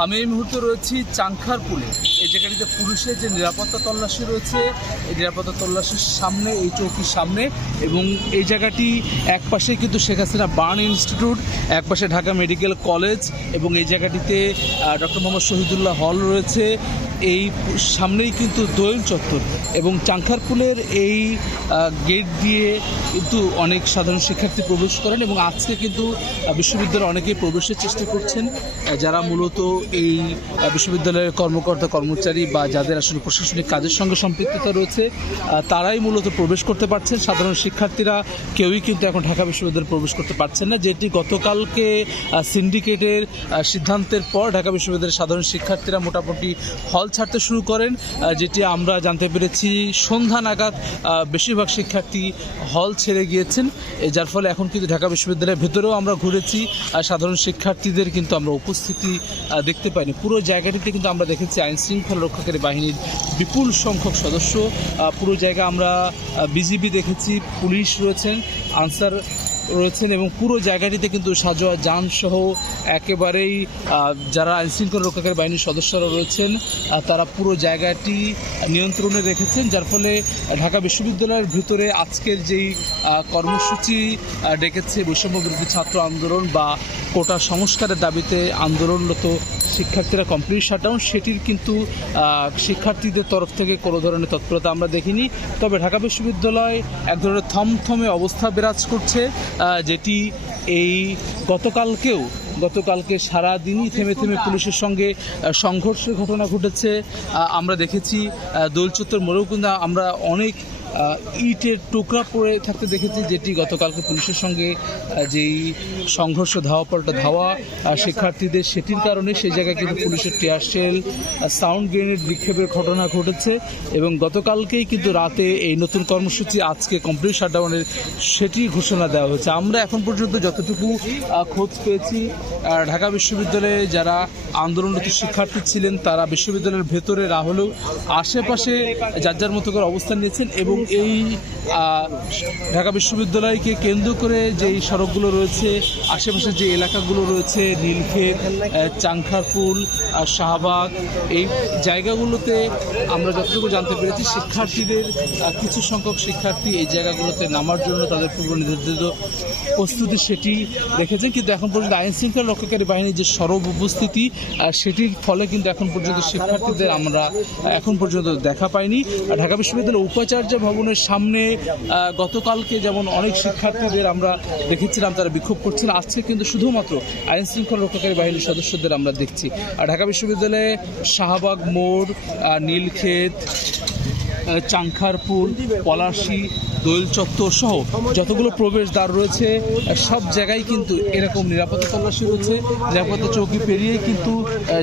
আমি এই মুহূর্তে রয়েছি চাংখারপুলে। এই জায়গাটিতে পুলিশের যে নিরাপত্তা তল্লাশি রয়েছে, এই নিরাপত্তা তল্লাশির সামনে, এই চৌকির সামনে, এবং এই জায়গাটি এক পাশে কিন্তু শেখ হাসিনা বার্ন ইনস্টিটিউট, এক পাশে ঢাকা মেডিকেল কলেজ, এবং এই জায়গাটিতে ডক্টর মোহাম্মদ শহীদুল্লাহ হল রয়েছে। এই সামনেই কিন্তু দোয়েল চত্বর, এবং চাংখারপুলের এই গেট দিয়ে কিন্তু অনেক সাধারণ শিক্ষার্থী প্রবেশ করেন, এবং আজকে কিন্তু বিশ্ববিদ্যালয়ে অনেকেই প্রবেশের চেষ্টা করছেন, যারা মূলত এই বিশ্ববিদ্যালয়ের কর্মকর্তা কর্মচারী বা যাদের আসলে প্রশাসনিক কাজের সঙ্গে সম্পৃক্ততা রয়েছে, তারাই মূলত প্রবেশ করতে পারছেন। সাধারণ শিক্ষার্থীরা কেউই কিন্তু এখন ঢাকা বিশ্ববিদ্যালয়ে প্রবেশ করতে পারছেন না, যেটি গতকালকে সিন্ডিকেটের সিদ্ধান্তের পর ঢাকা বিশ্ববিদ্যালয়ের সাধারণ শিক্ষার্থীরা মোটামুটি হল ছাড়তে শুরু করেন, যেটি আমরা জানতে পেরেছি সন্ধ্যা নাগাদ বেশিরভাগ শিক্ষার্থী হল ছেড়ে গিয়েছেন, যার ফলে এখন কিন্তু ঢাকা বিশ্ববিদ্যালয়ের ভেতরেও আমরা ঘুরেছি, সাধারণ শিক্ষার্থীদের কিন্তু আমরা উপস্থিতি দেখতে পাইনি। পুরো জায়গাটিতে কিন্তু আমরা দেখেছি আইনশৃঙ্খলা রক্ষাকারী বাহিনীর বিপুল সংখ্যক সদস্য, পুরো জায়গা আমরা বিজিবি দেখেছি, পুলিশ রয়েছেন, আনসার রয়েছেন, এবং পুরো জায়গাটিতে কিন্তু সাজোয়া যানসহ একেবারেই যারা আইনশৃঙ্খলা রক্ষাকারী বাহিনীর সদস্যরা রয়েছেন তারা পুরো জায়গাটি নিয়ন্ত্রণে রেখেছেন, যার ফলে ঢাকা বিশ্ববিদ্যালয়ের ভিতরে আজকের যেই কর্মসূচি ডেকেছে বৈষম্য বিরোধী ছাত্র আন্দোলন বা কোটা সংস্কারের দাবিতে আন্দোলনরত শিক্ষার্থীরা কমপ্লিট শাটডাউন, সেটির কিন্তু শিক্ষার্থীদের তরফ থেকে কোনো ধরনের তৎপরতা আমরা দেখিনি। তবে ঢাকা বিশ্ববিদ্যালয় এক ধরনের থমথমে অবস্থা বিরাজ করছে, যেটি এই গতকালকে সারাদিনই থেমে থেমে পুলিশের সঙ্গে সংঘর্ষের ঘটনা ঘটেছে। আমরা দেখেছি দোলচত্বর মোড়েও কিন্তু আমরা অনেক ইটের টুকরা পড়ে থাকতে দেখেছি, যেটি গতকালকে পুলিশের সঙ্গে যেই সংঘর্ষ ধাওয়া শিক্ষার্থীদের, সেটির কারণে সেই জায়গায় কিন্তু পুলিশের টিয়ার শেল, সাউন্ড গ্রেনেড নিক্ষেপের ঘটনা ঘটেছে, এবং গতকালকেই কিন্তু রাতে এই নতুন কর্মসূচি আজকে কমপ্লিট শাটডাউনের সেটি ঘোষণা দেওয়া হয়েছে। আমরা এখন পর্যন্ত যতটুকু খোঁজ পেয়েছি, ঢাকা বিশ্ববিদ্যালয়ে যারা আন্দোলনরত শিক্ষার্থী ছিলেন তারা বিশ্ববিদ্যালয়ের ভেতরে না হলেও আশেপাশে যার যার মতো করে অবস্থান নিয়েছেন, এবং এই ঢাকা বিশ্ববিদ্যালয়কে কেন্দ্র করে যেই সড়কগুলো রয়েছে, আশেপাশে যে এলাকাগুলো রয়েছে, নীলক্ষেত, চাংখারপুল, শাহবাগ, এই জায়গাগুলোতে আমরা যতটুকু জানতে পেরেছি শিক্ষার্থীদের কিছু সংখ্যক শিক্ষার্থী এই জায়গাগুলোতে নামার জন্য তাদের পূর্ব নির্ধারিত প্রস্তুতি সেটি রেখেছেন, কিন্তু এখন পর্যন্ত আইনশৃঙ্খলা রক্ষাকারী বাহিনীর যে সরব উপস্থিতি সেটির ফলে কিন্তু এখন পর্যন্ত শিক্ষার্থীদের আমরা এখন পর্যন্ত দেখা পাইনি। ঢাকা বিশ্ববিদ্যালয়ের উপাচার্য ভবনের সামনে গতকালকে যেমন অনেক শিক্ষার্থীদের আমরা দেখেছিলাম তারা বিক্ষোভ করছেন, আজকে কিন্তু শুধুমাত্র আইনশৃঙ্খলা রক্ষাকারী বাহিনীর সদস্যদের আমরা দেখছি। আর ঢাকা বিশ্ববিদ্যালয়ে শাহবাগ মোড়, নীলক্ষেত, চাংখারপুল, পলাশী, দোয়েল চত্বর সহ যতগুলো প্রবেশদ্বার রয়েছে সব জায়গায় কিন্তু এরকম নিরাপত্তা তল্লাশি রয়েছে। নিরাপত্তা চৌকি পেরিয়ে কিন্তু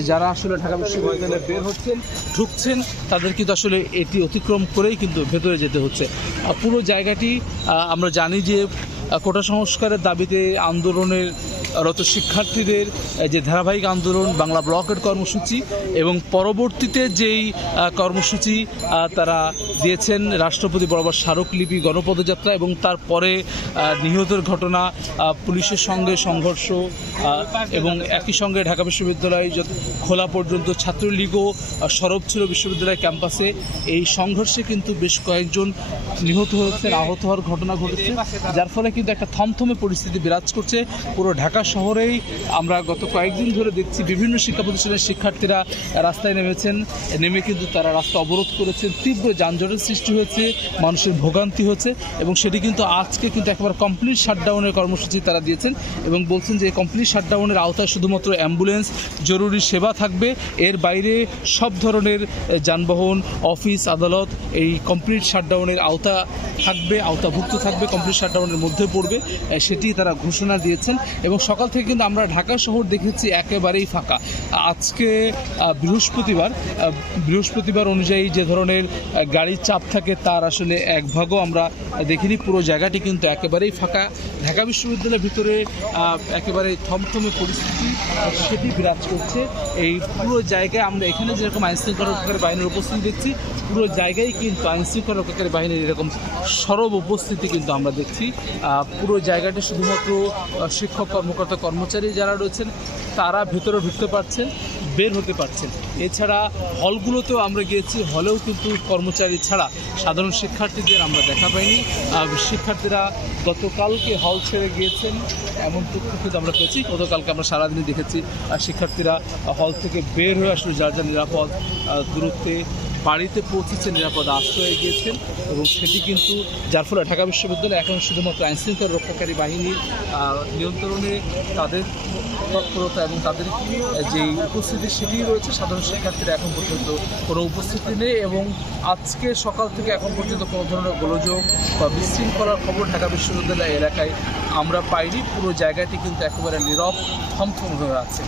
যারা আসলে ঢাকা বিশ্ববিদ্যালয়ে বের হচ্ছেন, ঢুকছেন, তাদের কিন্তু আসলে এটি অতিক্রম করেই কিন্তু ভেতরে যেতে হচ্ছে। পুরো জায়গাটি আমরা জানি যে কোটা সংস্কারের দাবিতে আন্দোলনের রত শিক্ষার্থীদের যে ধারাবাহিক আন্দোলন, বাংলা ব্লকের কর্মসূচি, এবং পরবর্তীতে যেই কর্মসূচি তারা দিয়েছেন রাষ্ট্রপতি বরাবর স্মারকলিপি গণপদযাত্রা, এবং তারপরে নিহতের ঘটনা, পুলিশের সঙ্গে সংঘর্ষ, এবং একই সঙ্গে ঢাকা বিশ্ববিদ্যালয় খোলা পর্যন্ত ছাত্রলীগও সরব ছিল বিশ্ববিদ্যালয় ক্যাম্পাসে। এই সংঘর্ষে কিন্তু বেশ কয়েকজন নিহত হয়েছেন, আহত হওয়ার ঘটনা ঘটেছে, যার ফলে কিন্তু একটা থমথমে পরিস্থিতি বিরাজ করছে পুরো ঢাকা শহরেই। আমরা গত কয়েকদিন ধরে দেখছি বিভিন্ন শিক্ষা প্রতিষ্ঠানের শিক্ষার্থীরা রাস্তায় নেমে কিন্তু তারা রাস্তা অবরোধ করেছেন, তীব্র যানজটের সৃষ্টি হয়েছে, মানুষের ভোগান্তি হচ্ছে, এবং সেটি কিন্তু আজকে কিন্তু একেবারে কমপ্লিট শাটডাউনের কর্মসূচি তারা দিয়েছেন, এবং বলছেন যে কমপ্লিট শাটডাউনের আওতায় শুধুমাত্র অ্যাম্বুলেন্স, জরুরি সেবা থাকবে, এর বাইরে সব ধরনের যানবাহন, অফিস, আদালত এই কমপ্লিট শাটডাউনের আওতাভুক্ত থাকবে, কমপ্লিট শাটডাউনের মধ্যে পড়বে, সেটি তারা ঘোষণা দিয়েছেন। এবং সকাল থেকে কিন্তু আমরা ঢাকা শহর দেখেছি একেবারেই ফাঁকা। আজকে বৃহস্পতিবার অনুযায়ী যে ধরনের গাড়ির চাপ থাকে তার আসলে এক ভাগও আমরা দেখিনি, পুরো জায়গাটি কিন্তু একেবারেই ফাঁকা। ঢাকা বিশ্ববিদ্যালয়ের ভিতরে একেবারে থমথমে পরিস্থিতি সেটি বিরাজ করছে। এই পুরো জায়গায় আমরা এখানে যেরকম আইনশৃঙ্খলা রক্ষাকারী বাহিনীর উপস্থিতি দেখছি, পুরো জায়গায় কিন্তু আইনশৃঙ্খলা রক্ষাকারী বাহিনীর এরকম সরব উপস্থিতি কিন্তু আমরা দেখছি। পুরো জায়গাটি শুধুমাত্র শিক্ষক কর্মকর্তা কর্মকর্তা কর্মচারী যারা রয়েছেন তারা ভেতরে ঢুকতে পারছেন, বের হতে পারছেন। এছাড়া হলগুলোতেও আমরা গিয়েছি, হলেও কিন্তু কর্মচারী ছাড়া সাধারণ শিক্ষার্থীদের আমরা দেখা পাইনি। শিক্ষার্থীরা গতকালকে হল ছেড়ে গিয়েছেন এমন তথ্য কিন্তু আমরা পেয়েছি। গতকালকে আমরা সারাদিনই দেখেছি শিক্ষার্থীরা হল থেকে বের হয়ে আসলে যার যার নিরাপদ দূরত্বে বাড়িতে পৌঁছেছে, নিরাপদ আশ্রয়ে গিয়েছেন এবং সেটি কিন্তু যার ফলে ঢাকা বিশ্ববিদ্যালয় এখন শুধুমাত্র আইনশৃঙ্খলা রক্ষাকারী বাহিনীর নিয়ন্ত্রণে তাদের তৎপরতা এবং তাদের যে উপস্থিতি সেটি রয়েছে। সাধারণ শিক্ষার্থীরা এখন পর্যন্ত কোনো উপস্থিতি নেই এবং আজকে সকাল থেকে এখন পর্যন্ত কোনো ধরনের গোলযোগ বা বিশৃঙ্খলার খবর ঢাকা বিশ্ববিদ্যালয় এলাকায় আমরা পাইনি। পুরো জায়গাটি কিন্তু একেবারে নীরব, থমথম হয়ে আছে।